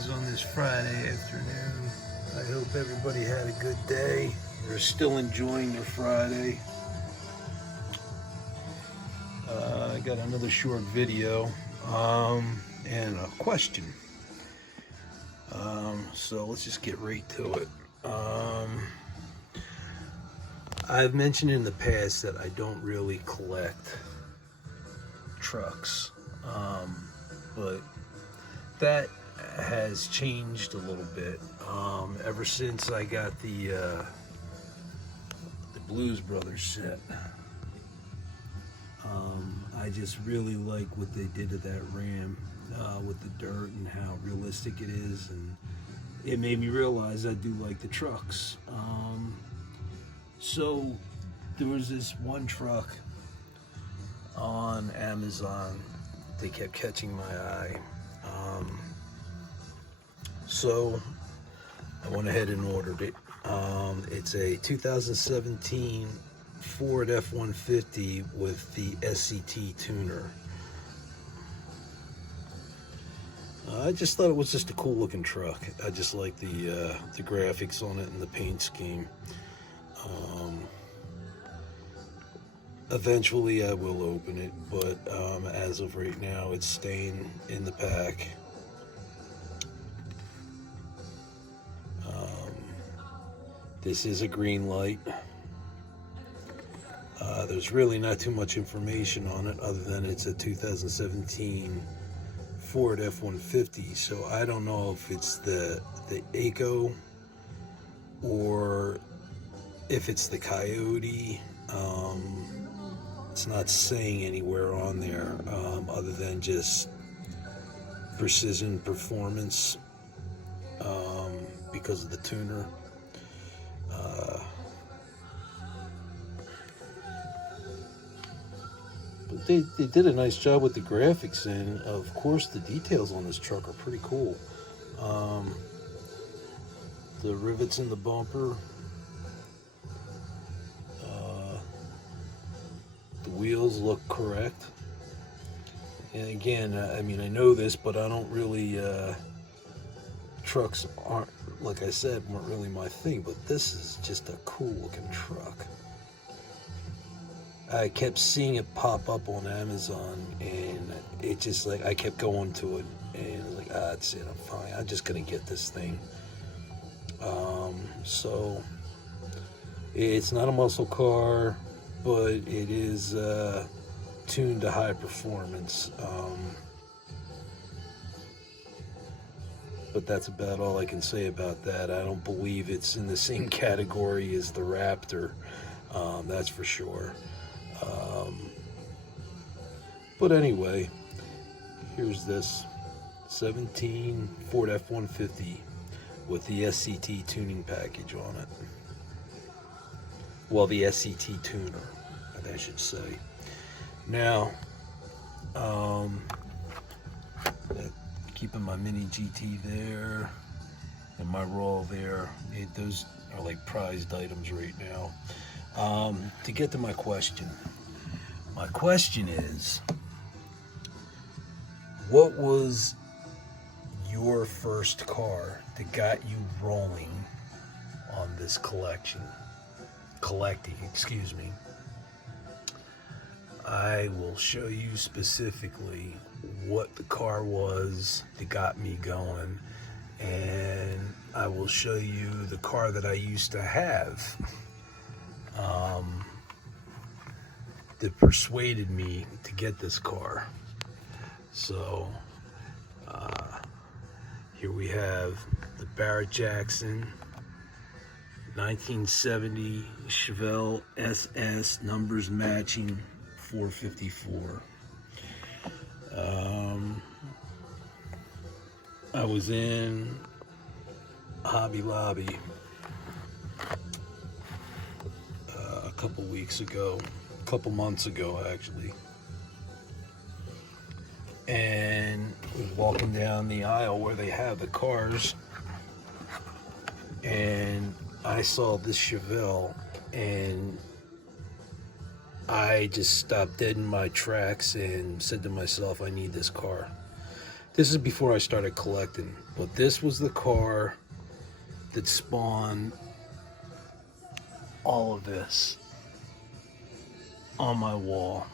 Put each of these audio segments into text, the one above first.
guys on this Friday afternoon. I hope everybody had a good day. They're still enjoying their Friday. I got another short video and a question. So let's just get right to it. I've mentioned in the past that I don't really collect trucks, but that has changed a little bit ever since I got the Blues Brothers set. I just really like what they did to that Ram with the dirt and how realistic it is, and it made me realize I do like the trucks. So there was this one truck on Amazon. They kept catching my eye. So I went ahead and ordered it. It's a 2017 Ford F150 with the Sct Tuner. I just thought it was just a cool looking truck. I just like the graphics on it and the paint scheme. Eventually I will open it, but as of right now it's staying in the pack. This is a Greenlight. There's really not too much information on it other than it's a 2017 Ford F150, so I don't know if it's the Eco or if it's the Coyote. It's not saying anywhere on there other than just precision performance because of the tuner. But they did a nice job with the graphics, and of course the details on this truck are pretty cool. The rivets in the bumper, the wheels look correct. And again, I mean, I know this, but I don't really, trucks aren't, like I said, weren't really my thing, but this is just a cool looking truck. I kept seeing it pop up on Amazon, and it just like, I kept going to it, and I was like, that's it, I'm fine, I'm just gonna get this thing. So it's not a muscle car, but it is tuned to high performance. But that's about all I can say about that. I don't believe it's in the same category as the Raptor, that's for sure. But anyway, here's this 17 Ford F-150 with the SCT tuning package on it. Well, the SCT Tuner, I should say. Now, keeping my Mini GT there and my Raw there. Those are like prized items right now. To get to my question. My question is, what was your first car that got you rolling on this collecting, excuse me. I will show you specifically what the car was that got me going, and I will show you the car that I used to have that persuaded me to get this car. So here we have the Barrett Jackson 1970 Chevelle Ss, numbers matching, 454. I was in Hobby Lobby a couple months ago actually, and was walking down the aisle where they have the cars, and I saw this Chevelle, and I just stopped dead in my tracks and said to myself, I need this car. This is before I started collecting, but this was the car that spawned all of this on my wall.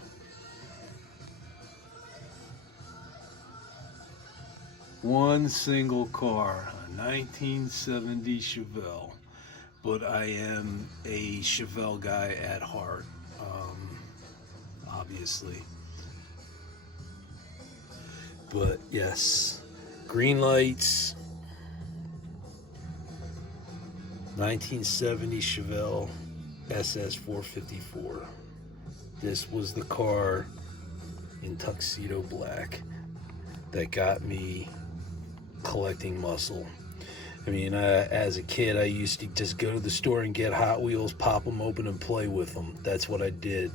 One single car, a 1970 Chevelle. But I am a Chevelle guy at heart, obviously. But yes, Greenlight's 1970 Chevelle Ss 454. This was the car in tuxedo black that got me collecting muscle. I mean, as a kid, I used to just go to the store and get Hot Wheels, pop them open, and play with them. That's what I did.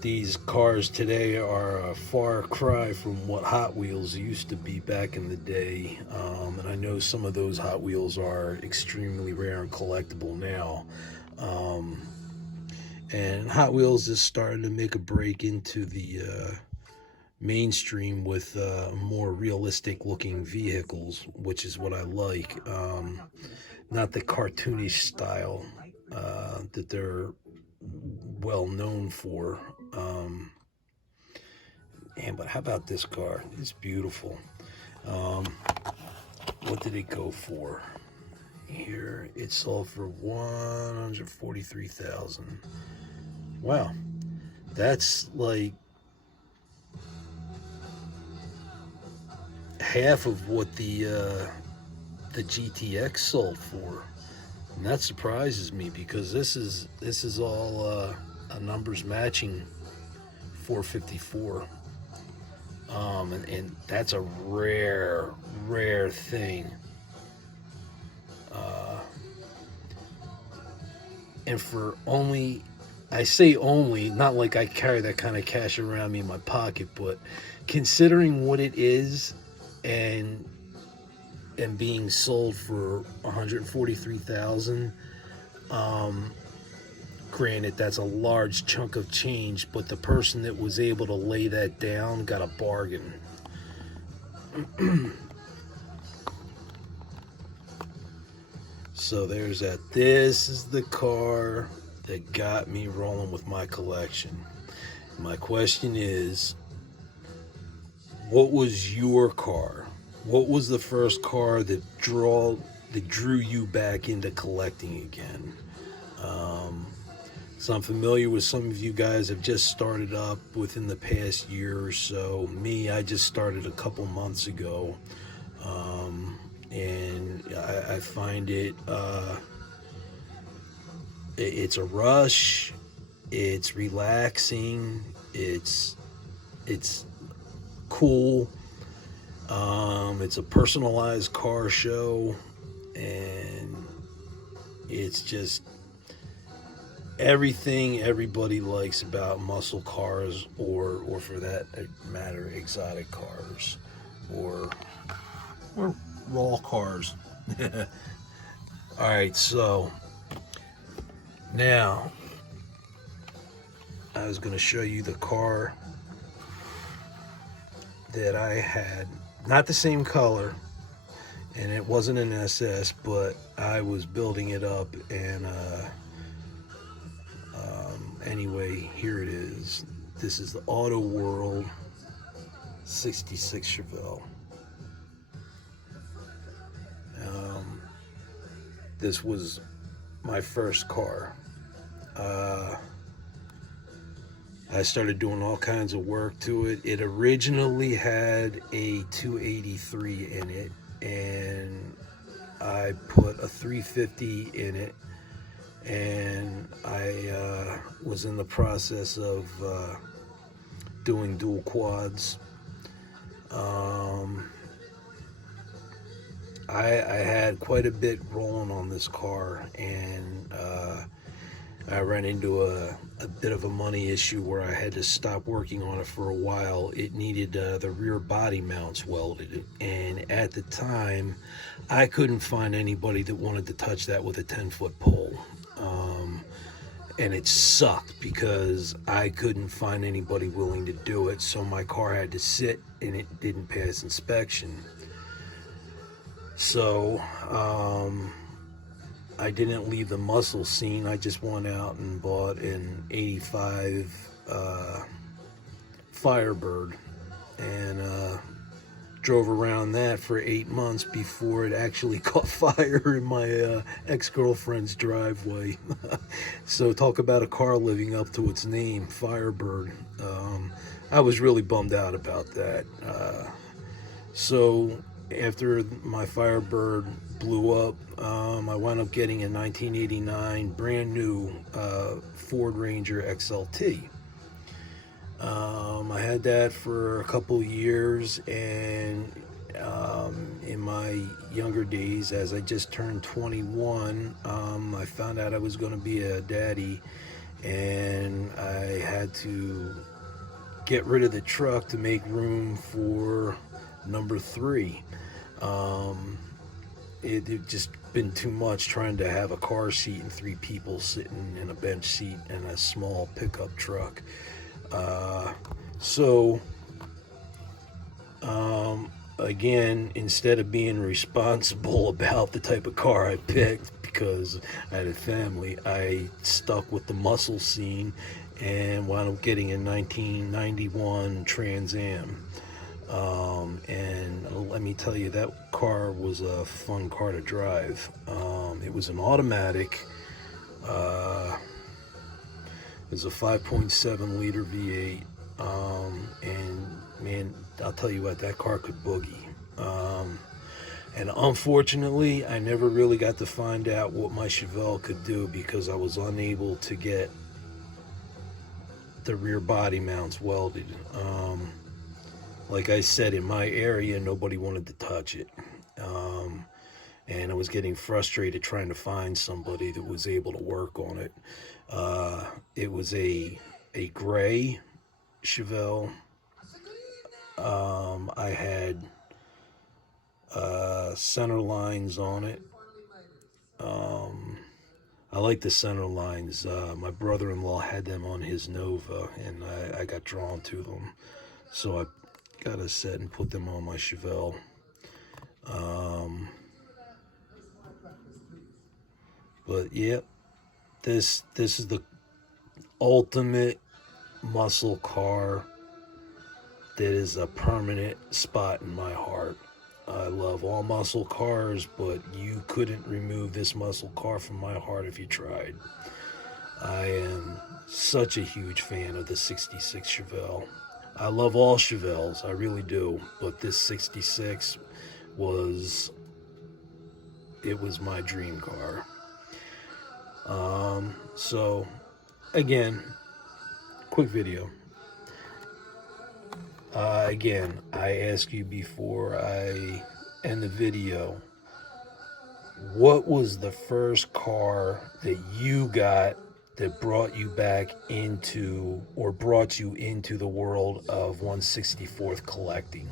These cars today are a far cry from what Hot Wheels used to be back in the day. And I know some of those Hot Wheels are extremely rare and collectible now. And Hot Wheels is starting to make a break into the mainstream with more realistic looking vehicles, which is what I like. Not the cartoonish style that they're well known for. But how about this car? It's beautiful. What did it go for? Here it sold for $143,000. Wow, that's like half of what the GTX sold for, and that surprises me because this is all a numbers matching 454, and that's a rare thing. And for only, I say only, not like I carry that kind of cash around me in my pocket, but considering what it is and being sold for $143,000, granted that's a large chunk of change, but the person that was able to lay that down got a bargain. So there's that. This is the car that got me rolling with my collection. My question is, what was your car? What was the first car that drew you back into collecting again? So I'm familiar with some of you guys have just started up within the past year or so. Me, I just started a couple months ago. And I find it's a rush, it's relaxing, it's cool, it's a personalized car show, and it's just everything everybody likes about muscle cars, or for that matter, exotic cars, or raw cars. All right, so now I was going to show you the car that I had, not the same color, and it wasn't an SS, but I was building it up, and anyway, here it is. This is the Auto World 66 Chevelle. This was my first car. I started doing all kinds of work to it. It originally had a 283 in it, and I put a 350 in it, and I was in the process of doing dual quads. I had quite a bit rolling on this car, and I ran into a bit of a money issue where I had to stop working on it for a while. It needed the rear body mounts welded, and at the time I couldn't find anybody that wanted to touch that with a 10-foot pole. and it sucked because I couldn't find anybody willing to do it, so my car had to sit and it didn't pass inspection. So I didn't leave the muscle scene. I just went out and bought an 85 Firebird and drove around that for 8 months before it actually caught fire in my ex-girlfriend's driveway. So talk about a car living up to its name, Firebird. I was really bummed out about that. So after my Firebird blew up, I wound up getting a 1989 brand new Ford Ranger XLT. I had that for a couple years, and in my younger days, as I just turned 21, I found out I was going to be a daddy, and I had to get rid of the truck to make room for number 3. It just been too much trying to have a car seat and 3 people sitting in a bench seat in a small pickup truck. Again, instead of being responsible about the type of car I picked because I had a family, I stuck with the muscle scene and wound up getting a 1991 Trans Am. And let me tell you, that car was a fun car to drive. It was an automatic. It was a 5.7 liter V8, and man, I'll tell you what, that car could boogie. And unfortunately, I never really got to find out what my Chevelle could do because I was unable to get the rear body mounts welded. Like I said, in my area, nobody wanted to touch it. And I was getting frustrated trying to find somebody that was able to work on it. It was a gray Chevelle. I had center lines on it. I like the center lines. My brother-in-law had them on his Nova, and I got drawn to them. So I got a set and put them on my Chevelle. But yep, this is the ultimate muscle car that is a permanent spot in my heart. I love all muscle cars, but you couldn't remove this muscle car from my heart if you tried. I am such a huge fan of the 66 Chevelle. I love all Chevelles, I really do, but this 66 was my dream car. So again, quick video. Again, I ask you before I end the video, what was the first car that you got that brought you back into, or brought you into the world of 164th collecting?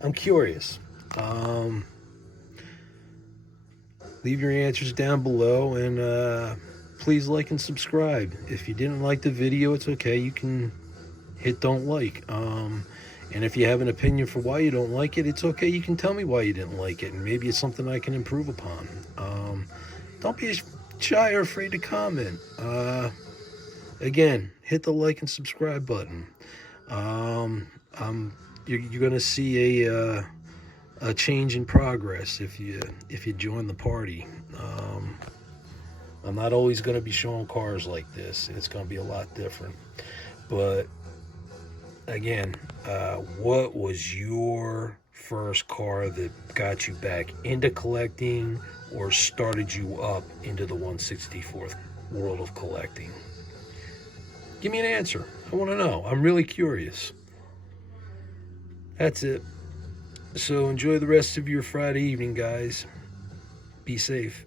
I'm curious. Leave your answers down below, and please like and subscribe. If you didn't like the video, it's okay. You can hit don't like. And if you have an opinion for why you don't like it, it's okay. You can tell me why you didn't like it, and maybe it's something I can improve upon. Don't be shy or afraid to comment. Again, hit the like and subscribe button. You're gonna see a change in progress if you join the party. I'm not always going to be showing cars like this. It's going to be a lot different. But again, what was your first car that got you back into collecting or started you up into the 164th world of collecting? Give me an answer. I want to know. I'm really curious. That's it. So enjoy the rest of your Friday evening, guys. Be safe.